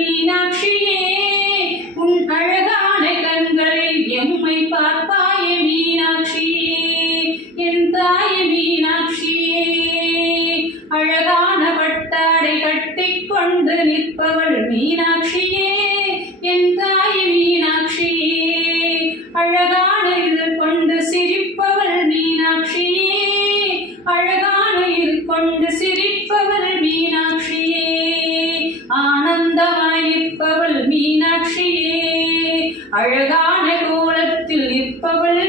மீனாட்சியே உன் அழகான கண்களில் எம்மை பார்ப்பாயே மீனாட்சியே என் தாயே மீனாட்சியே அழகான பட்டாடை கட்டிக்கொண்டு நிற்பவள் மீனாட்சியே என் தாயே மீனாட்சியே அழகான இதழ் கொண்டு சிரிப்பவள் மீனாட்சியே அழகான இதழ் கொண்டு சிரிப்பவள் மீனாட்சியே ஆனந்தமாய் நிற்பவள் மீனாட்சியே அழகான கோலத்தில் நிற்பவள்